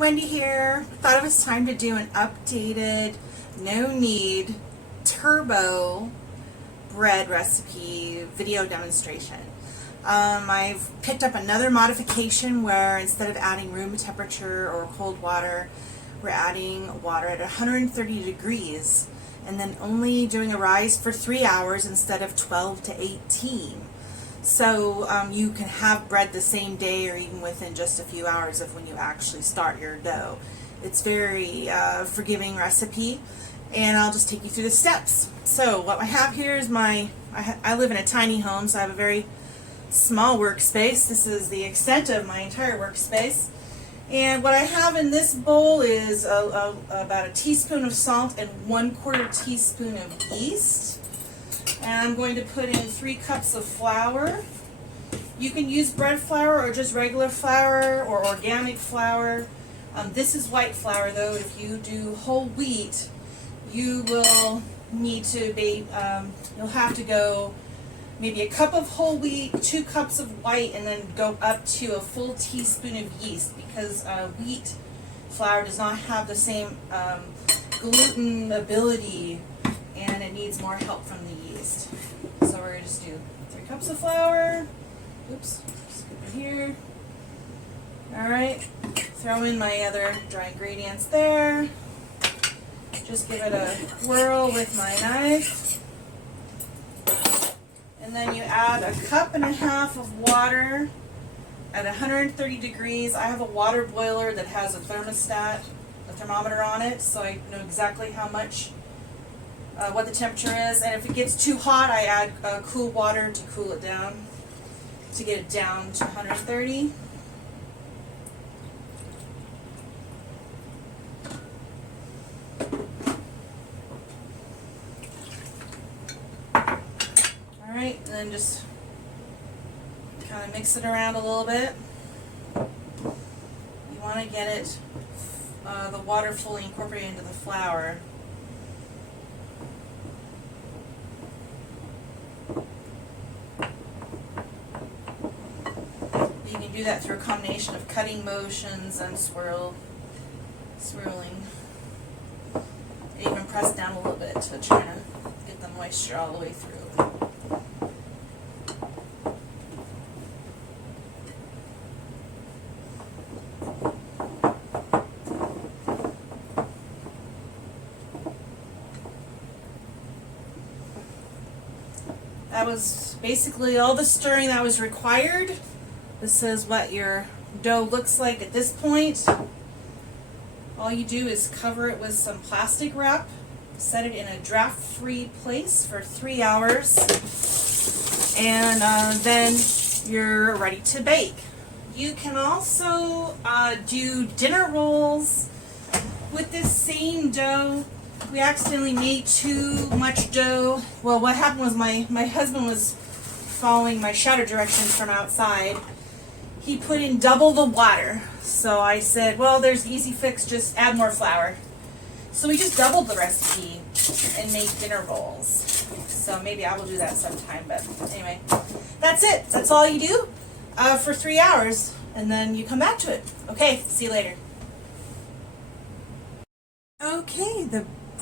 Wendy here. Thought it was time to do an updated no-knead turbo bread recipe video demonstration. I've picked up another modification where instead of adding room temperature or cold water, we're adding water at 130 degrees and then only doing a rise for 3 hours instead of 12 to 18. So you can have bread the same day or even within just a few hours of when you actually start your dough. It's very forgiving recipe, and I'll just take you through the steps. So what I have here is I live in a tiny home, so I have a very small workspace. This is the extent of my entire workspace. And what I have in this bowl is about a teaspoon of salt and 1/4 teaspoon of yeast. And I'm going to put in 3 cups of flour. You can use bread flour or just regular flour or organic flour. This is white flour though. If you do whole wheat, you will need to you'll have to go maybe a cup of whole wheat, 2 cups of white, and then go up to a full teaspoon of yeast, because wheat flour does not have the same gluten ability, and it needs more help from the yeast. So we're going to just do 3 cups of flour. Oops, skip it here. Alright, throw in my other dry ingredients there. Just give it a whirl with my knife. And then you add 1.5 cups of water at 130 degrees. I have a water boiler that has a thermostat, a thermometer on it, so I know exactly how much what the temperature is, and if it gets too hot, I add cool water to cool it down, to get it down to 130. Alright, and then just kind of mix it around a little bit. You want to get it, the water fully incorporated into the flour. You can do that through a combination of cutting motions and swirling. Even press down a little bit to try to get the moisture all the way through. That was basically all the stirring that was required. This is what your dough looks like at this point. All you do is cover it with some plastic wrap, set it in a draft-free place for 3 hours, and then you're ready to bake. You can also do dinner rolls with this same dough. We accidentally made too much dough. Well, what happened was my husband was following my shadow directions from outside. He put in double the water. So I said, well, there's an easy fix, just add more flour. So we just doubled the recipe and made dinner rolls. So maybe I will do that sometime, but anyway, that's it. That's all you do for 3 hours, and then you come back to it. Okay, see you later.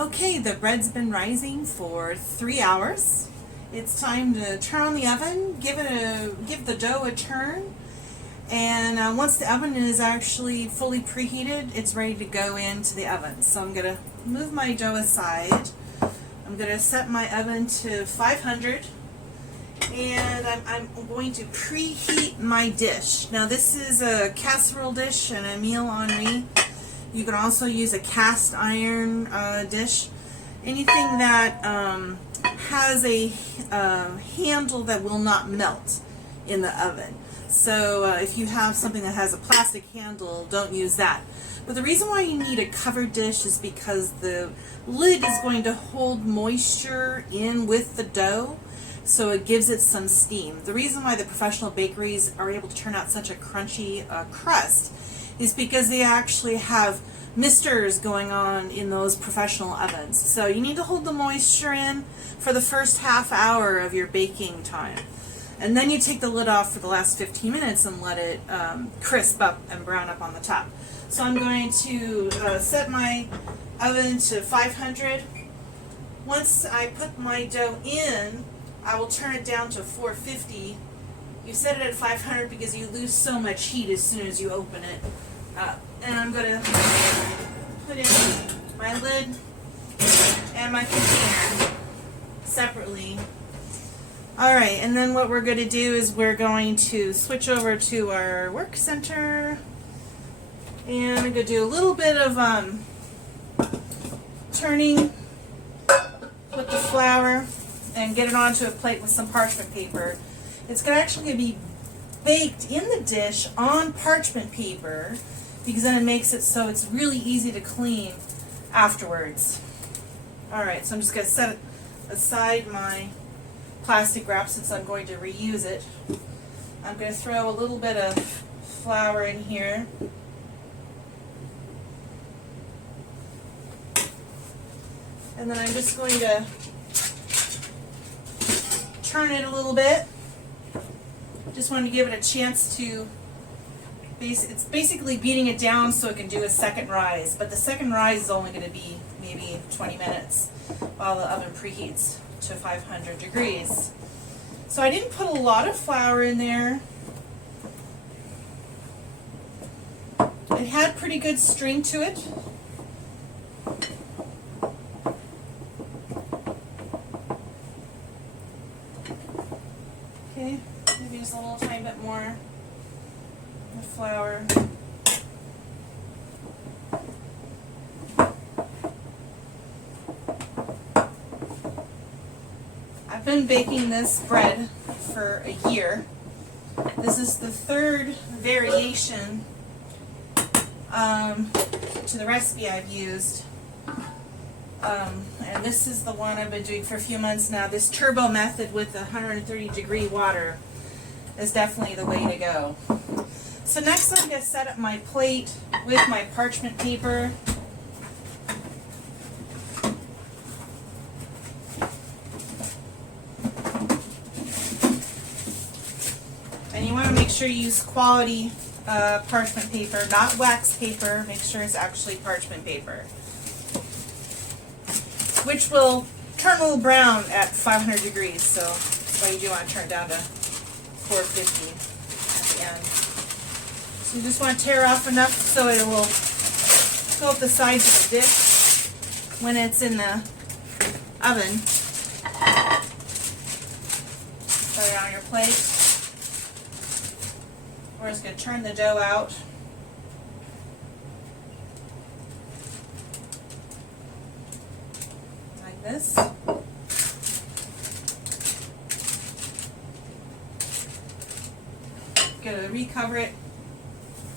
Okay, the bread's been rising for 3 hours. It's time to turn on the oven, give the dough a turn, and once the oven is actually fully preheated, it's ready to go into the oven. So I'm going to move my dough aside. I'm going to set my oven to 500, and I'm going to preheat my dish. Now this is a casserole dish and a meal Henri. You can also use a cast iron dish. Anything that has a handle that will not melt in the oven. So if you have something that has a plastic handle, don't use that. But the reason why you need a covered dish is because the lid is going to hold moisture in with the dough, so it gives it some steam. The reason why the professional bakeries are able to turn out such a crunchy crust is because they actually have misters going on in those professional ovens. So you need to hold the moisture in for the first half hour of your baking time. And then you take the lid off for the last 15 minutes and let it crisp up and brown up on the top. So I'm going to set my oven to 500. Once I put my dough in, I will turn it down to 450. You set it at 500 because you lose so much heat as soon as you open it up. And I'm going to put in my lid and my container separately. Alright, and then what we're going to do is we're going to switch over to our work center. And I'm going to do a little bit of turning with the flour and get it onto a plate with some parchment paper. It's going to actually be baked in the dish on parchment paper because then it makes it so it's really easy to clean afterwards. Alright, so I'm just going to set aside my plastic wrap since I'm going to reuse it. I'm going to throw a little bit of flour in here. And then I'm just going to turn it a little bit. Just wanted to give it a chance to, it's basically beating it down so it can do a second rise. But the second rise is only going to be maybe 20 minutes while the oven preheats to 500 degrees. So I didn't put a lot of flour in there. It had pretty good string to it. Okay, maybe just a little tiny bit more of flour. I've been baking this bread for a year. This is the third variation to the recipe I've used. And this is the one I've been doing for a few months now. This turbo method with 130 degree water is definitely the way to go. So next I'm going to set up my plate with my parchment paper. And you want to make sure you use quality parchment paper, not wax paper. Make sure it's actually parchment paper, which will turn a little brown at 500 degrees, so that's why you do want to turn it down to 450 at the end. So you just want to tear off enough so it will go up the sides of the dish when it's in the oven. Put it on your plate. We're just going to turn the dough out. Like this. Going to recover it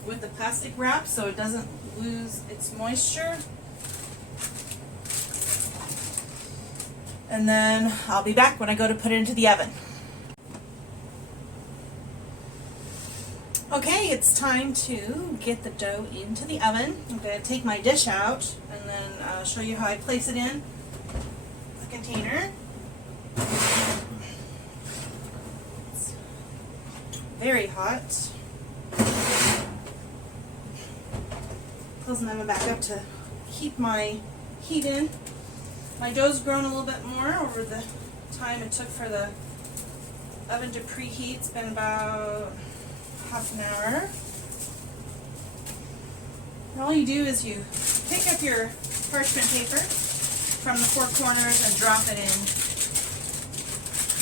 with the plastic wrap so it doesn't lose its moisture. And then I'll be back when I go to put it into the oven. Okay, it's time to get the dough into the oven. I'm going to take my dish out and then show you how I place it in the container. It's very hot. Closing them back up to keep my heat in. My dough's grown a little bit more over the time it took for the oven to preheat. It's been about half an hour. And all you do is you pick up your parchment paper from the four corners and drop it in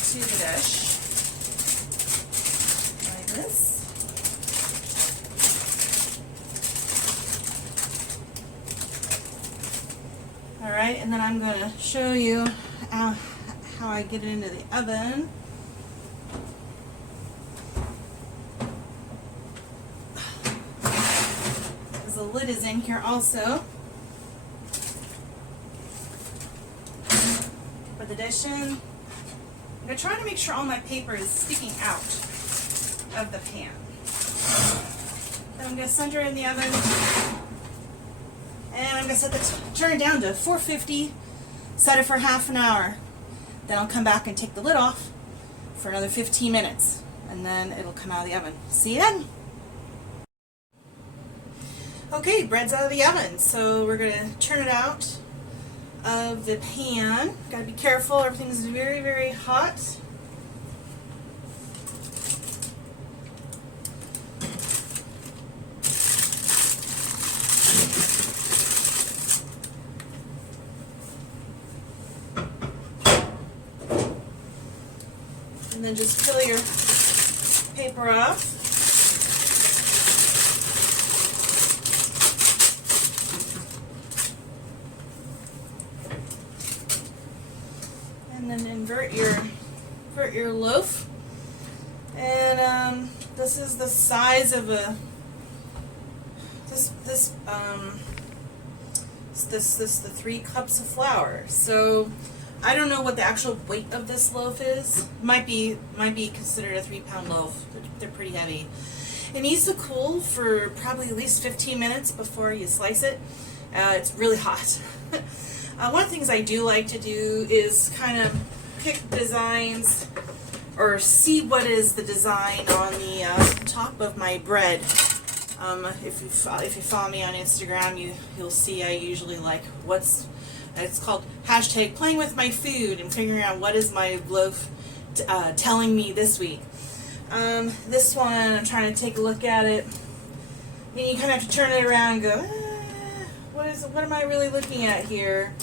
to the dish like this. Alright, and then I'm going to show you how I get it into the oven. The lid is in here also. Put the dish in. I'm going to try to make sure all my paper is sticking out of the pan. Then I'm going to center it in the oven. And I'm going to turn it down to 450, set it for half an hour. Then I'll come back and take the lid off for another 15 minutes, and then it'll come out of the oven. See you then. Okay, bread's out of the oven, so we're going to turn it out of the pan. Got to be careful, everything's very, very hot. And then just peel your paper off. And then invert your loaf. And this is the size of a the 3 cups of flour. So I don't know what the actual weight of this loaf is. Might be considered a 3-pound loaf. They're pretty heavy. It needs to cool for probably at least 15 minutes before you slice it. It's really hot. One of the things I do like to do is kind of pick designs or see what is the design on the top of my bread. If you follow me on Instagram, you'll see I usually like it's called hashtag playing with my food and figuring out what is my loaf telling me this week. This one, I'm trying to take a look at it. And you kind of have to turn it around and go, what am I really looking at here?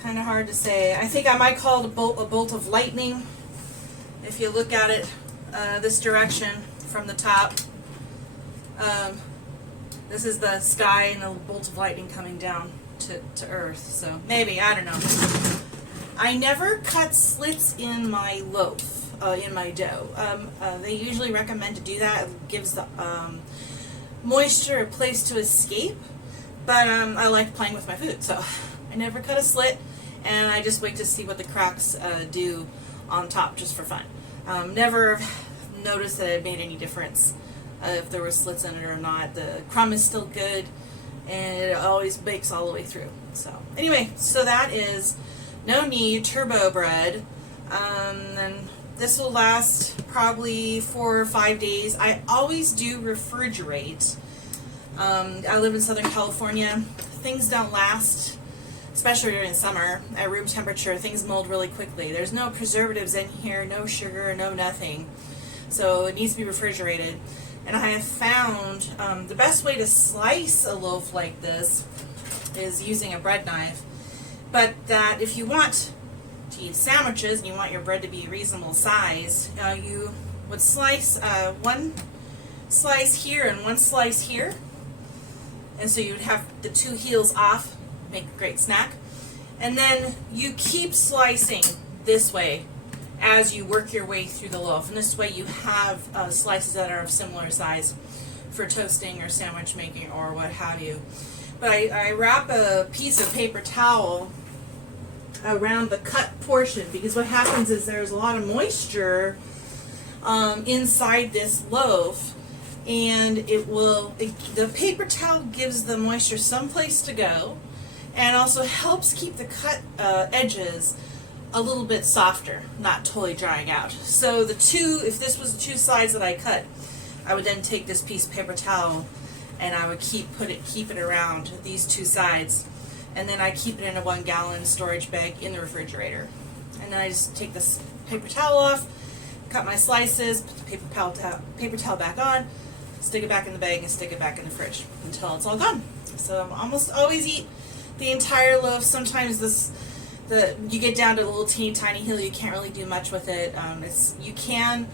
Kind of hard to say. I think I might call it a bolt of lightning. If you look at it this direction from the top, this is the sky and a bolt of lightning coming down to earth. So maybe, I don't know. I never cut slits in my loaf, in my dough. They usually recommend to do that. It gives the moisture a place to escape. But I like playing with my food, so I never cut a slit, and I just wait to see what the cracks do on top just for fun. Never noticed that it made any difference if there were slits in it or not. The crumb is still good, and it always bakes all the way through. So anyway, so that is No-Knead turbo bread. And this will last probably 4 or 5 days. I always do refrigerate. I live in Southern California. Things don't last, especially during summer, at room temperature. Things mold really quickly. There's no preservatives in here, no sugar, no nothing. So it needs to be refrigerated. And I have found the best way to slice a loaf like this is using a bread knife. But that if you want to eat sandwiches and you want your bread to be a reasonable size, you would slice one slice here and one slice here. And so you would have the 2 heels off, make a great snack. And then you keep slicing this way as you work your way through the loaf. And this way you have slices that are of similar size for toasting or sandwich making or what have you. But I wrap a piece of paper towel around the cut portion, because what happens is there's a lot of moisture inside this loaf, and the paper towel gives the moisture someplace to go, and also helps keep the cut edges a little bit softer, not totally drying out. So if this was the 2 sides that I cut, I would then take this piece of paper towel and I would keep it around these 2 sides, and then I keep it in a 1-gallon storage bag in the refrigerator. And then I just take this paper towel off, cut my slices, put the paper towel back on, stick it back in the bag, and stick it back in the fridge until it's all gone. So I almost always eat the entire loaf. Sometimes you get down to a little teeny tiny hill, you can't really do much with it. You can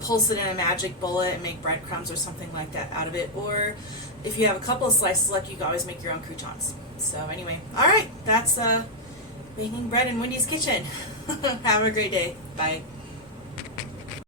pulse it in a magic bullet and make breadcrumbs or something like that out of it. Or if you have a couple of slices left, you can always make your own croutons. So anyway, alright, that's baking bread in Wendy's kitchen. Have a great day. Bye.